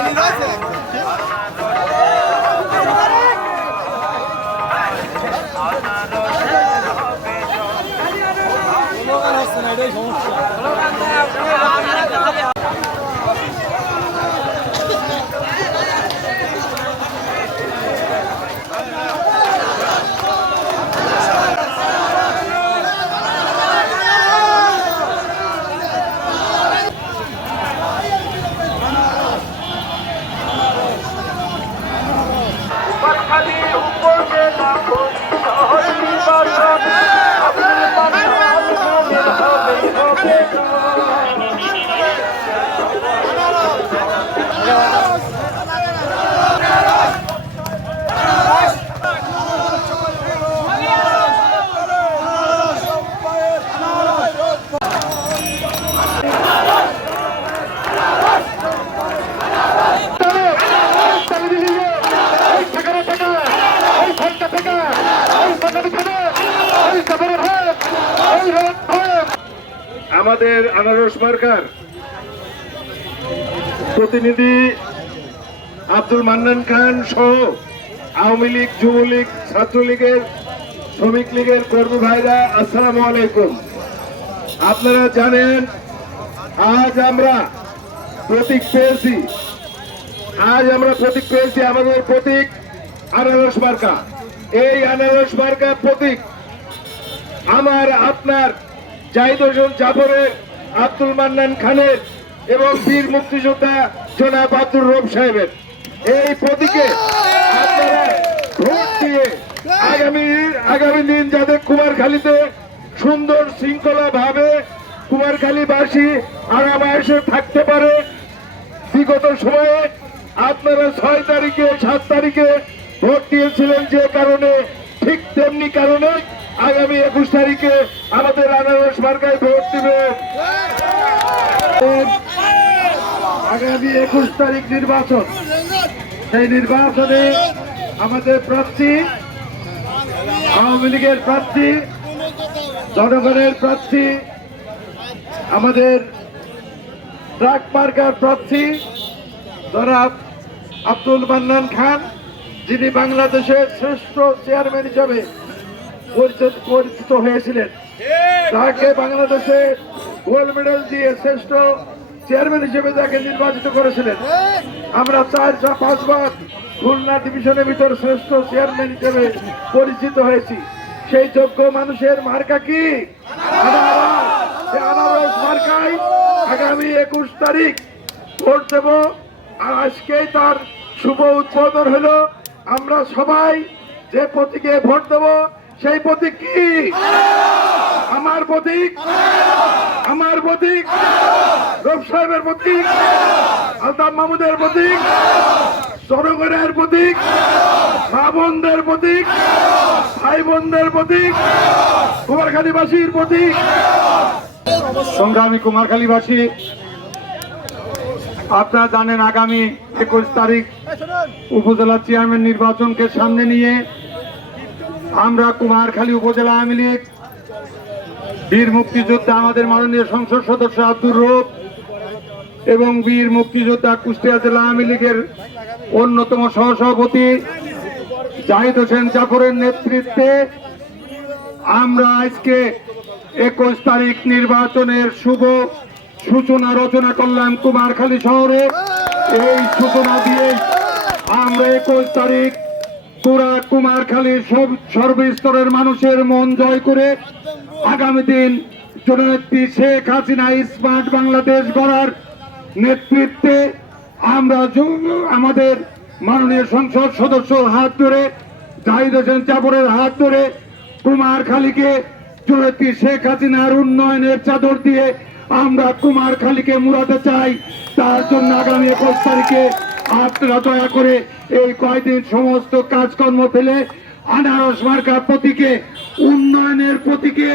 Ay, হবে আমাদের আনারস মার্কার প্রতিনিধি আব্দুল মান্নান খান সহ আওয়ামী লীগ, যুবলীগ, ছাত্রলীগের, শ্রমিক লীগের কর্মী ভাইরা, আসসালামু আলাইকুম। আপনারা জানেন, আজ আমরা প্রতীক পেয়েছি। আজ আমরা প্রতীক পেয়েছি আমাদের প্রতীক আনারস মার্কা। এই আনারস মার্কা প্রতীক আমার, আপনার জাহিদ হোসেন জাফরের, আব্দুল মান্নান খানের এবং বীর মুক্তিযোদ্ধা জনাব আব্দুর রব সাহেবের। এই প্রতীকে ভোট দিয়ে আগামী আগামী দিন যাতে কুমারখালীতে সুন্দর শৃঙ্খলা ভাবে কুমারখালীবাসী আরামায়েসে থাকতে পারে, বিগত সময়ে আপনারা ছয় তারিখে, সাত তারিখে ভোট দিয়েছিলেন যে কারণে, ঠিক তেমনি কারণে আগামী একুশ তারিখে আমাদের আনারস মার্কায় ভোট দিবেন। আগামী একুশ তারিখ নির্বাচন। সেই নির্বাচনে আমাদের প্রার্থী, আওয়ামী লীগের প্রার্থী, জনগণের প্রার্থী, আমাদের ট্রাক মার্কার প্রার্থী, জনাব আব্দুল মান্নান খান, যিনি বাংলাদেশের শ্রেষ্ঠ চেয়ারম্যান হিসাবে পরিচিত পরিচিত হয়েছিলেন। তাকে বাংলাদেশে গোল্ড মেডেল দিয়ে শ্রেষ্ঠ চেয়ারম্যান হিসেবে তাকে নির্বাচিত করেছিলেন। আমরা চার চা পাঁচবার খুলনা ডিভিশনের ভিতর শ্রেষ্ঠ চেয়ারম্যান হিসেবে পরিচিত হয়েছি। সেই যোগ্য মানুষের মার্কা কি? আনারস। সেই মার্কায় আগামী একুশ তারিখ ভোট দেব। আর আজকেই তার শুভ উদ্বোধন হলো। আমরা সবাই যে প্রতীকে ভোট দেব সেই প্রতীক কি? আমার প্রতীক? আমার প্রতীক? রব সাহেবের প্রতীক? আলতাফ মাহমুদের প্রতীক? জনগণের প্রতীক? মা বোনদের প্রতীক? ভাই বোনদের প্রতীক? কুমারখালীবাসীর প্রতীক? সংগ্রামী কুমারখালীবাসী, আপনারা জানেন আগামী একুশ তারিখ উপজেলা চেয়ারম্যান নির্বাচনকে সামনে নিয়ে আমরা কুমারখালী উপজেলা আওয়ামী লীগ, বীর মুক্তিযোদ্ধা আমাদের মাননীয় সংসদ সদস্য আব্দুর রব এবং বীর মুক্তিযোদ্ধা কুষ্টিয়া জেলা আওয়ামী লীগের অন্যতম সহসভাপতি জাহিদ হোসেন জাফরের নেতৃত্বে আমরা আজকে একুশ তারিখ নির্বাচনের শুভ সূচনা রচনা করলাম কুমারখালী শহরে। এই সূচনা দিয়ে আমরা একুশ তারিখ কুমারখালীর সর্বস্তরের মানুষের মন জয় করে আগামী দিন জননেত্রী শেখ হাসিনা স্মার্ট বাংলাদেশ গড়ার নেতৃত্বে আমরা আমাদের মাননীয় সংসদ সদস্য হাত ধরে, জাহিদ হোসেন চাপরের হাত ধরে কুমারখালীকে জননেত্রী শেখ হাসিনার উন্নয়নের চাদর দিয়ে আমরা কুমারখালীকে মুড়াতে চাই। তার জন্য আগামী একুশ তারিখে আপনারা দয়া করে এই কয়দিন সমস্ত কাজকর্ম ফেলে আনারস মার্কা প্রতীকে, উন্নয়নের প্রতীকে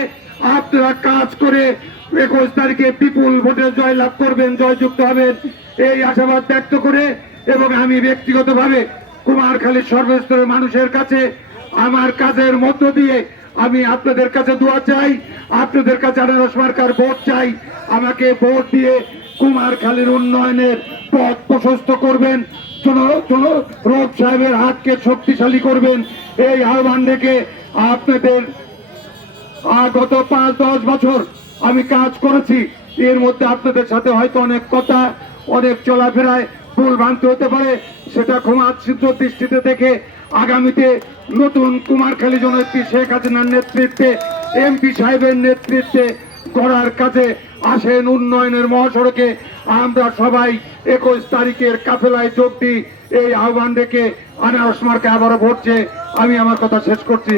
আপনারা কাজ করে একুশ তারিখে বিপুল ভোটে জয়লাভ করবেন, জয়যুক্ত হবেন। এই আশাবাদ ব্যক্ত করে এবং আমি ব্যক্তিগতভাবে কুমারখালীর সর্বস্তরের মানুষের কাছে আমার কাজের মধ্য দিয়ে আমি আপনাদের কাছে দোয়া চাই, আপনাদের কাছে আনারস মার্কার ভোট চাই। আমাকে ভোট দিয়ে কুমারখালীর উন্নয়নের পথ প্রশস্ত করবেন রোগ সাহেবের হাতকে শক্তিশালী করবেন। এই আহ্বান রেখে আপনাদের গত পাঁচ, দশ বছর আমি কাজ করেছি। এর মধ্যে আপনাদের সাথে হয়তো অনেক কথা, অনেক চলাফেরায় ভুল ভ্রান্তি হতে পারে, সেটা ক্ষমা দৃষ্টিতে দেখে আগামীতে নতুন কুমারখালী জননেত্রী শেখ হাসিনার নেতৃত্বে এমপি সাহেবের নেতৃত্বে করার কাজে আসেন উন্নয়নের মহাসড়কে। আমরা সবাই একুশ তারিখের কাফেলায় যোগ দিই। এই আহ্বান রেখে আনারস মার্কে আবারও ভরছে। আমি আমার কথা শেষ করছি।